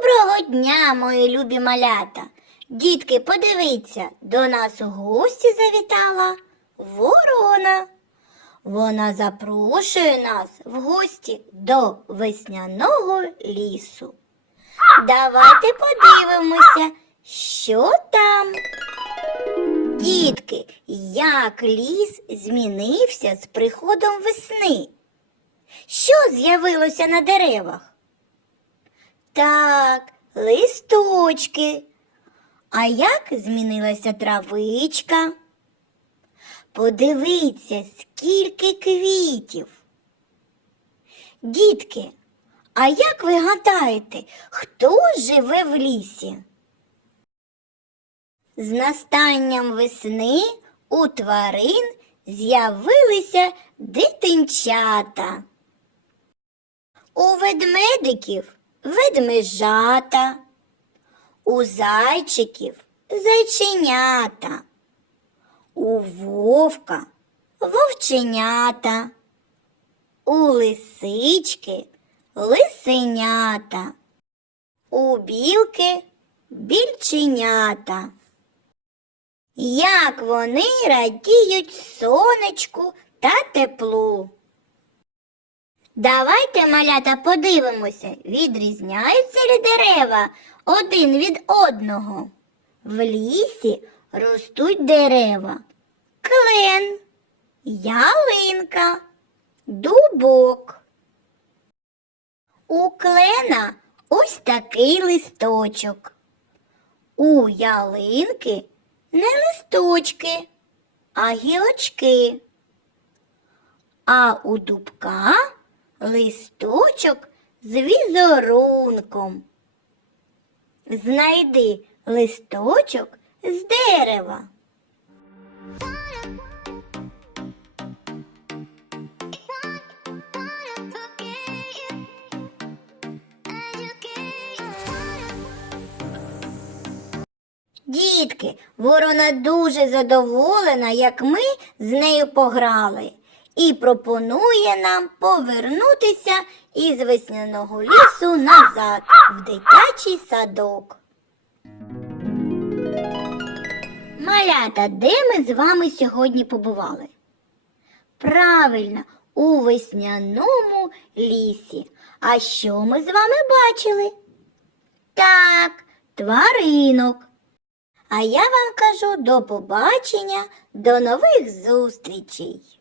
Доброго дня, мої любі малята. Дітки, подивіться, до нас у гості завітала ворона. Вона запрошує нас в гості до весняного лісу. Давайте подивимося, що там. Дітки, як ліс змінився з приходом весни? Що з'явилося на деревах? Так, листочки. А як змінилася травичка? Подивіться, скільки квітів. Дітки, а як ви гадаєте, хто живе в лісі? З настанням весни у тварин з'явилися дитинчата. У ведмедиків ведмежата, у зайчиків зайченята, у вовка вовченята, у лисички лисенята, у білки більченята. Як вони радіють сонечку та теплу. Давайте, малята, подивимося, відрізняються ли дерева один від одного. В лісі ростуть дерева. Клен, ялинка, дубок. У клена ось такий листочок. У ялинки не листочки, а гілочки. А у дубка листочок з візерунком. Знайди листочок з дерева. Дітки, ворона дуже задоволена, як ми з нею пограли, і пропонує нам повернутися із весняного лісу назад в дитячий садок. Малята, де ми з вами сьогодні побували? Правильно, у весняному лісі. А що ми з вами бачили? Так, тваринок. А я вам кажу до побачення, до нових зустрічей.